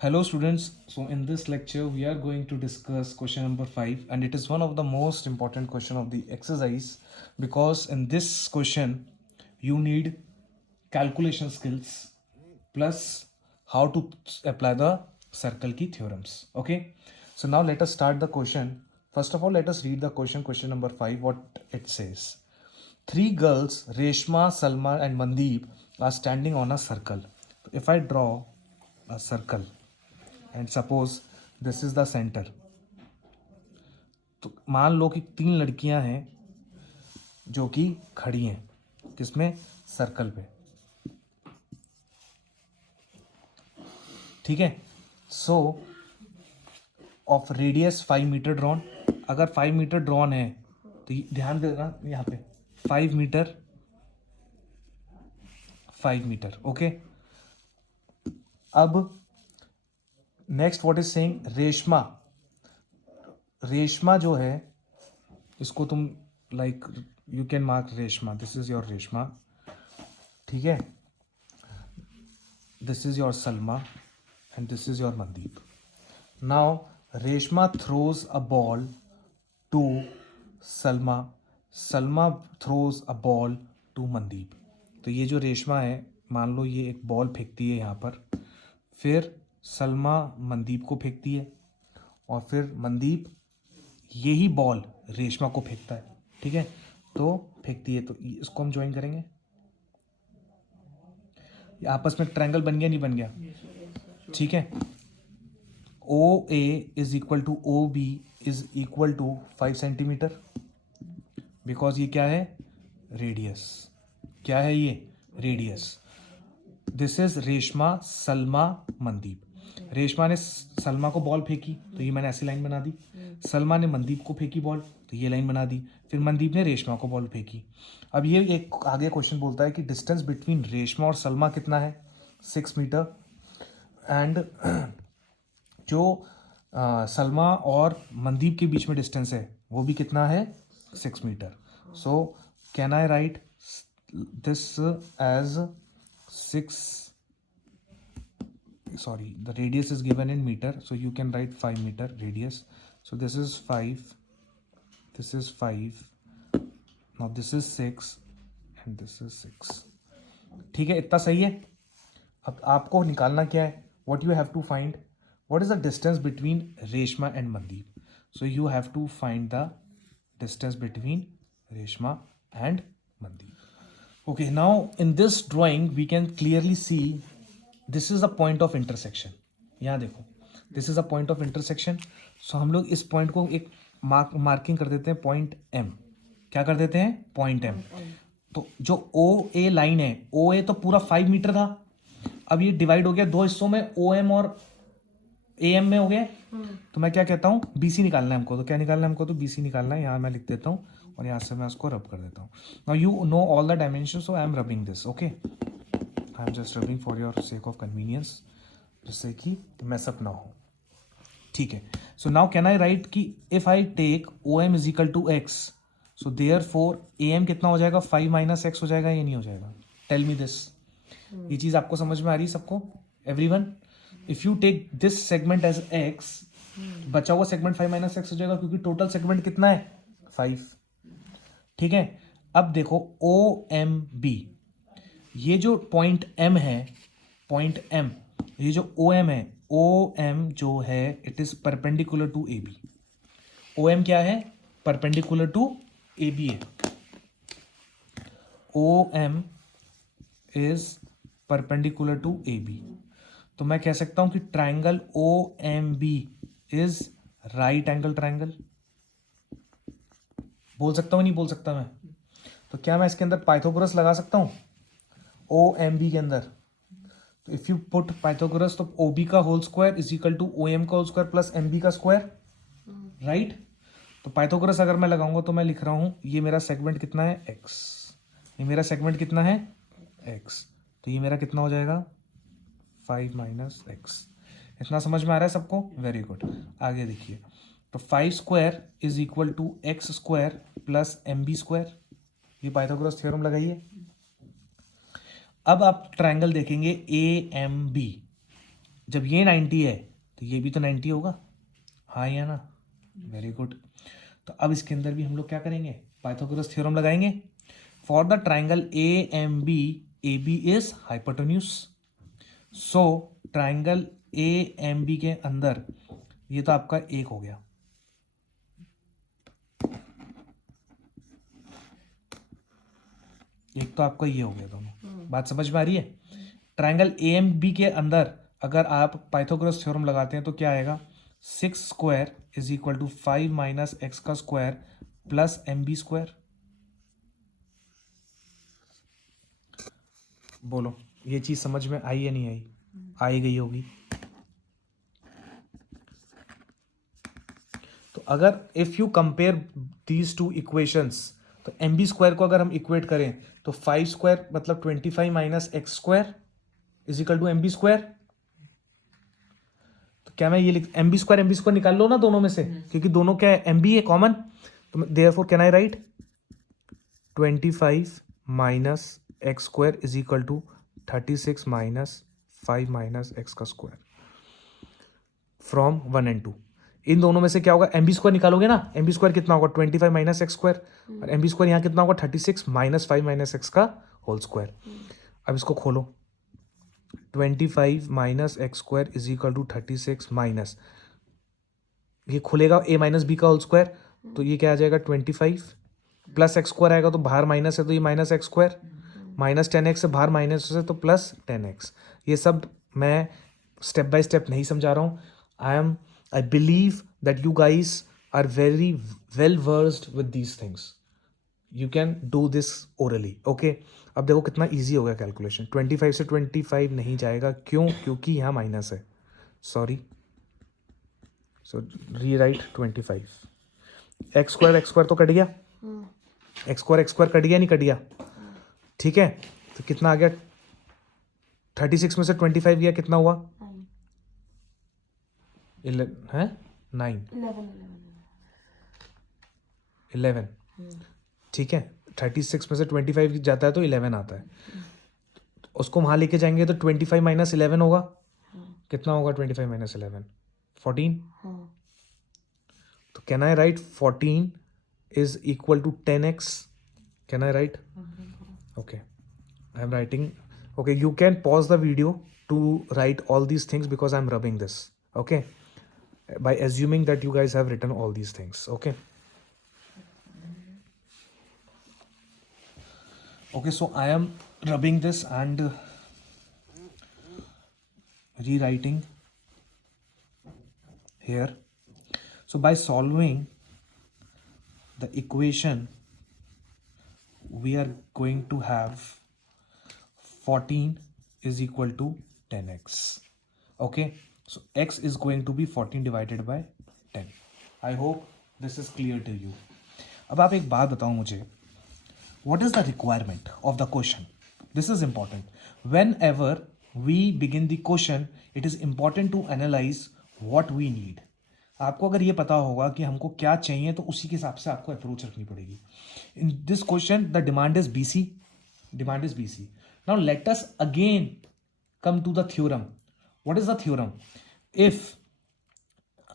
Hello students, so in this lecture we are going to discuss question number 5 and it is one of the most important question of the exercise because in this question you need calculation skills plus how to apply the circle key theorems. Okay, so now let us start the question. First of all, let us read the question number 5, what it says. Three girls, Reshma, Salma and Mandeep are standing on a circle. If I draw a circle and suppose this is the center, तो मान लो कि तीन लड़कियां हैं जो कि खड़ी हैं किसमें, सर्कल पे. ठीक है. So of radius 5 metre drawn. अगर 5 मीटर ड्रॉन है तो ध्यान देना यहाँ पे 5 मीटर 5 मीटर. ओके. अब next what is saying, Reshma. Reshma जो है इसको तुम like you can mark Reshma. This is your Reshma. ठीक है. This is your Salma and this is your Mandeep. Now Reshma throws a ball to Salma. Salma throws a ball to Mandeep. तो ये जो रेशमा है, मान लो ये एक बॉल फेंकती है यहाँ पर, फिर सलमा मनदीप को फेंकती है और फिर मनदीप यही बॉल रेशमा को फेंकता है. ठीक है. तो फेंकती है तो इसको हम ज्वाइन करेंगे. आपस में ट्रायंगल बन गया, नहीं बन गया? ठीक है. O A is equal to O B is equal to 5 centimetre because ये क्या है, रेडियस. क्या है ये, radius. This is Reshma, Salma, Mandeep. Reshma ने सलमा को बॉल फेंकी तो ये मैंने ऐसी लाइन बना दी. सलमा ने मनदीप को फेंकी बॉल तो ये लाइन बना दी. फिर मनदीप ने रेशमा को बॉल फेंकी. अब ये एक आगे क्वेश्चन बोलता है कि डिस्टेंस बिटवीन रेशमा और सलमा कितना है, 6 मीटर. एंड जो सलमा और मनदीप के बीच में डिस्टेंस है वो भी कितना है, 6 metre. So can I write this as 6, sorry, the radius is given in meter, so you can write 5 meter radius. So this is 5, this is 5, now this is 6 and this is 6. ठीक है, इतना सही है. अब आपको निकालना क्या है, what you have to find, what is the distance between Reshma and Mandeep. So you have to find the distance between Reshma and Mandeep. Okay, now in this drawing we can clearly see this is a point of intersection. यहाँ देखो, this is a point of intersection. So हम लोग इस point को एक marking कर देते हैं पॉइंट एम. क्या कर देते हैं, पॉइंट एम. तो जो ओ ए लाइन है, ओ ए तो पूरा 5 मीटर था. अब ये डिवाइड हो गया दो हिस्सों में, ओ एम और ए एम में हो गया. तो मैं क्या कहता हूँ, बी सी निकालना है हमको. तो क्या निकालना है हमको, तो बी सी निकालना है. यहाँ मैं लिख देता हूँ और यहाँ से मैं उसको रब कर देता हूँ. Now you know all the dimension, so I am rubbing this. Okay, I am just rubbing for your sake of convenience, जिससे कि मैसअप ना हो. ठीक है. So now can I write कि if I take O M is equal to x, so therefore A M कितना हो जाएगा, 5 माइनस एक्स हो जाएगा, ये नहीं हो जाएगा. Tell me this. ये चीज़ आपको समझ में आ रही है सबको, everyone? If you take this segment as X, बचा हुआ सेगमेंट 5 माइनस एक्स हो जाएगा क्योंकि टोटल सेगमेंट कितना है, 5. ठीक है. अब देखो ओ एम बी, ये जो पॉइंट एम है, पॉइंट एम, ये जो ओ एम है, ओ एम जो है it is perpendicular to A B. O M क्या है, परपेंडिकुलर टू ए बी है. O M is perpendicular to A B. तो मैं कह सकता हूं कि triangle O M B is right angle triangle. बोल सकता हूं, नहीं बोल सकता मैं? तो क्या मैं इसके अंदर पाइथागोरस लगा सकता हूं ओ एम बी के अंदर? तो इफ यू पुट पाइथागोरस, तो ओ बी का whole square is equal to O M का whole square plus M B का स्क्वायर, राइट? तो पाइथागोरस अगर मैं लगाऊंगा तो मैं लिख रहा हूं ये मेरा सेगमेंट कितना है, एक्स. ये मेरा सेगमेंट कितना है, एक्स. तो ये मेरा कितना हो जाएगा, 5 माइनस एक्स. इतना समझ में आ रहा है सबको? Very good. आगे देखिए. तो 5 square is equal to X square plus M B square. ये पाइथागोरस थ्योरम लगाइए. अब आप ट्रायंगल देखेंगे ए एम बी. जब ये 90 है तो ये भी तो 90 होगा, हाँ या ना? Very good. तो अब इसके अंदर भी हम लोग क्या करेंगे, पाइथागोरस थ्योरम लगाएंगे। For the triangle A M B, A B is hypotenuse, so triangle A M B के अंदर ये तो आपका एक हो गया, एक तो आपका ये हो गया दोनों। बात समझ में आ रही है? ट्राइंगल ए एम बी के अंदर अगर आप पाइथागोरस थ्योरम लगाते हैं तो क्या आएगा, 6 square is equal to 5 minus x का square plus M B square. बोलो ये चीज समझ में आई या नहीं आई? आई गई होगी। तो अगर if you compare these two equations, तो एम बी स्क्वायर को अगर हम इक्वेट करें तो 5 स्क्वायर मतलब 25 minus X square is equal to M B square. तो क्या मैं ये लिख, एम बी स्क्वायर निकाल लो ना दोनों में से, क्योंकि दोनों क्या है, एम बी है कॉमन। तो therefore can I write 25 minus X square is equal to 36 minus 5 minus x का स्क्वायर फ्रॉम 1 and 2। इन दोनों में से क्या होगा, एम बी स्क्वायर निकालोगे ना, एम बी स्क्वायर कितना होगा 25 माइनस एक्स स्क्वायर, और एम बी स्क्वायर यहाँ कितना होगा 36 माइनस 5 माइनस एक्स का होल स्क्वायर। अब इसको खोलो, 25 minus X square is equal to 36 minus, ये खुलेगा ए माइनस बी का होल स्क्वायर, तो ये क्या आ जाएगा 25 प्लस एक्स स्क्वायर आएगा, तो बाहर माइनस है तो ये minus X square, minus 10x है बाहर माइनस है तो प्लस 10x। ये सब मैं स्टेप बाय स्टेप नहीं समझा रहा हूँ। I believe that you guys are very well versed with these things. You can do this orally, okay? अब देखो कितना easy हो गया कैलकुलेशन, 25 से 25 नहीं जाएगा, क्यों? क्योंकि यहाँ माइनस है, सॉरी, सो रीराइट 25। एक्स स्क्वायर तो कट गया, एक्स स्क्वायर कट गया नहीं कट गया, ठीक है? तो कितना आ गया, 36 में से 25 गया, कितना हुआ, 11, ठीक है? 36 में से 25 जाता है तो 11 आता है, उसको वहां लेके जाएंगे तो 25 माइनस 11 होगा, कितना होगा 25 माइनस 11, 14। तो can I write 14 is equal to 10x? Can I write? Okay, I am writing. Okay, you can pause the video to write all these things because I'm rubbing this, okay? By assuming that you guys have written all these things, okay? Okay, so I am rubbing this and rewriting here. So by solving the equation, we are going to have 14 is equal to 10x, okay? So x is going to be 14 divided by 10. I hope this is clear to you. अब आप एक बात बताओ मुझे, what is the requirement of the question? This is important. Whenever we begin the question, it is important to analyze what we need. आपको अगर ये पता होगा कि हमको क्या चाहिए तो उसी के हिसाब से आपको अप्रोच रखनी पड़ेगी। In this question, the demand is BC. Demand is BC. Now let us again come to the theorem. What is the theorem? If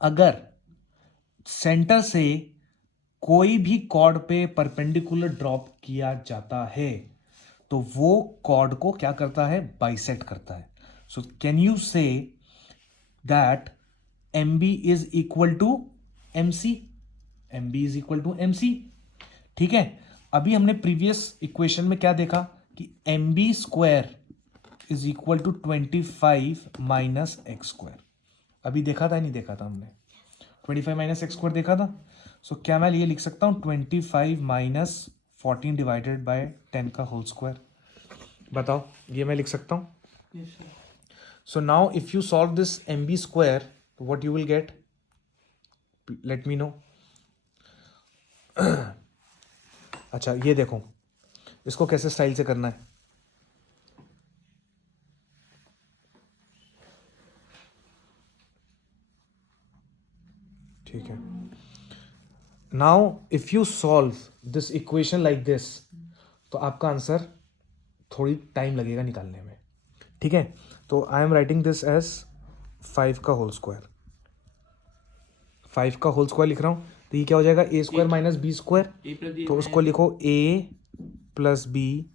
अगर सेंटर से कोई भी कॉर्ड पे परपेंडिकुलर ड्रॉप किया जाता है तो वो कॉर्ड को क्या करता है, बाइसेक्ट करता है। So can you say that MB is equal to MC? MB is equal to MC, ठीक है? अभी हमने प्रीवियस इक्वेशन में क्या देखा कि MB square is equal to 25 minus X square. अभी देखा था नहीं देखा था हमने, 25 माइनस एक्स स्क्वायर देखा था। सो क्या मैं ये लिख सकता हूँ 25 माइनस 14 डिवाइडेड बाय 10 का होल स्क्वायर? बताओ, ये मैं लिख सकता हूँ? So now if you solve this MB square, what you will get, let me know. अच्छा ये देखो, इसको कैसे स्टाइल से करना है, ठीक है? Now if you solve this equation like this, तो आपका आंसर थोड़ी टाइम लगेगा निकालने में, ठीक है? तो I am writing this as 5 का होल स्क्वायर, 5 का होल स्क्वायर लिख रहा हूँ, तो ये क्या हो जाएगा, ए स्क्वायर माइनस बी स्क्वायर, तो उसको लिखो ए प्लस बी,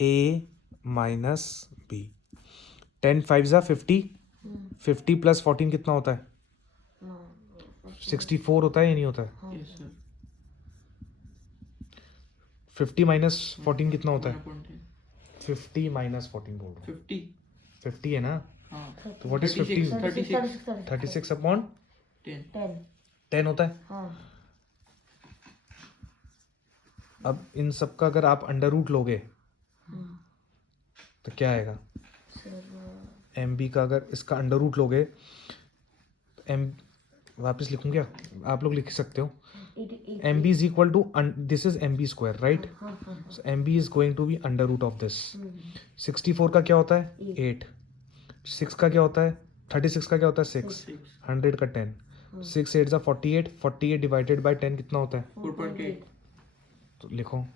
ए माइनस बी। 10 5 ज़ा 50, 50 प्लस 14 कितना होता है, 64 होता है या नहीं होता है? 50 माइनस 14 कितना होता है? 50 माइनस 14 बोल रहा हूँ, 50 है ना, तो व्हाट इज 15? 36 अपॉन 10 होता है। अब इन सब का अगर आप अंडर रूट लोगे तो क्या आएगा, एम बी का अगर इसका अंडर रूट लोगे तो एम, वापस लिखूँ क्या, आप लोग लिख सकते हो, M B is equal to, this is M B square right, so M B is going to be under root of this. 64 का क्या होता है, 8, 6 का क्या होता है, 36 का क्या होता है, 6, 100 का 10, 6 8 ज़ा 48, 48 डिवाइडेड बाई 10 कितना होता है, 4.8। तो लिखो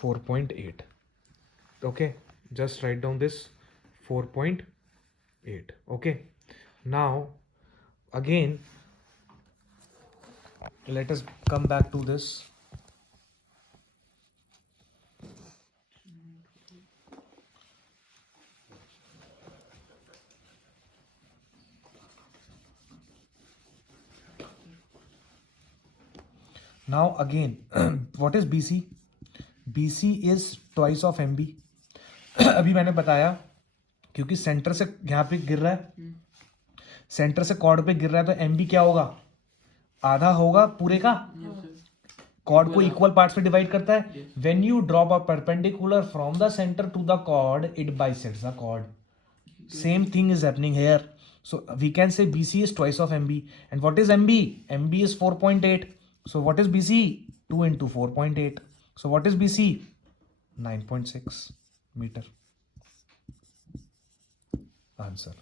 4.8, okay, just write down this 4.8, okay. Now again let us come back to this. Now again what is BC? BC is twice of MB. अभी मैंने बताया क्योंकि सेंटर से यहाँ पे गिर रहा है, सेंटर से कॉर्ड पे गिर रहा है, तो MB क्या होगा, आधा होगा पूरे का, कॉर्ड को इक्वल पार्ट्स में डिवाइड करता है। When you drop a perpendicular from the centre to the chord, it bisects the chord, same thing is happening here, so we can say BC is twice of MB. And what is MB? MB is 4.8. So what is BC? 2 into 4.8. So what is BC? 9.6 meter. Answer.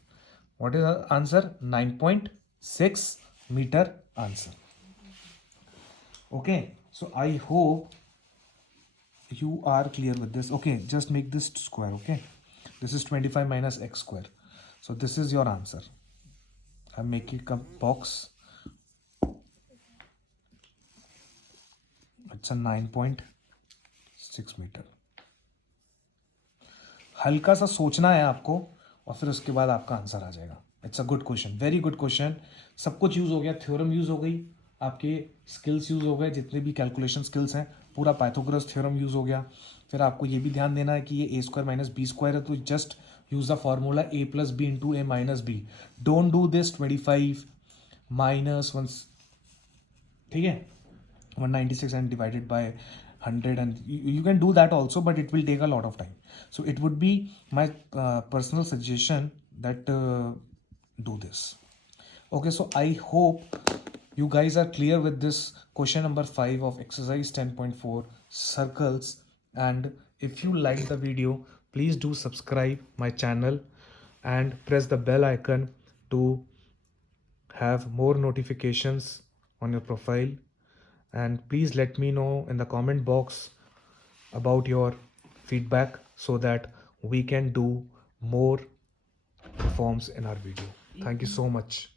What is the answer? 9.6 meter answer. Okay, so I hope you are clear with this. Okay, just make this square. Okay, this is 25 minus x square, so this is your answer. I'm making a box. It's a 9.6 meter. हल्का सा सोचना है आपको और फिर उसके बाद आपका आंसर आ जाएगा. It's a good question, very good question. सब कुछ यूज़ हो गया, थ्योरम यूज़ हो गई, आपके स्किल्स यूज़ हो गए, जितने भी कैलकुलेशन स्किल्स हैं, पूरा पाइथागोरस थ्योरम यूज़ हो गया. फिर आपको ये भी ध्यान देना है कि ये A square minus B square है, तो just use the formula A plus B into A minus B. Don't do this 25 minus 1, ठीक है, 196 and divided by 100, and you can do that also, but it will take a lot of time. So it would be my personal suggestion that do this. Okay, so I hope you guys are clear with this question number 5 of exercise 10.4 circles. And if you like the video, please do subscribe my channel and press the bell icon to have more notifications on your profile. And please let me know in the comment box about your feedback so that we can do more forms in our video. Thank you so much.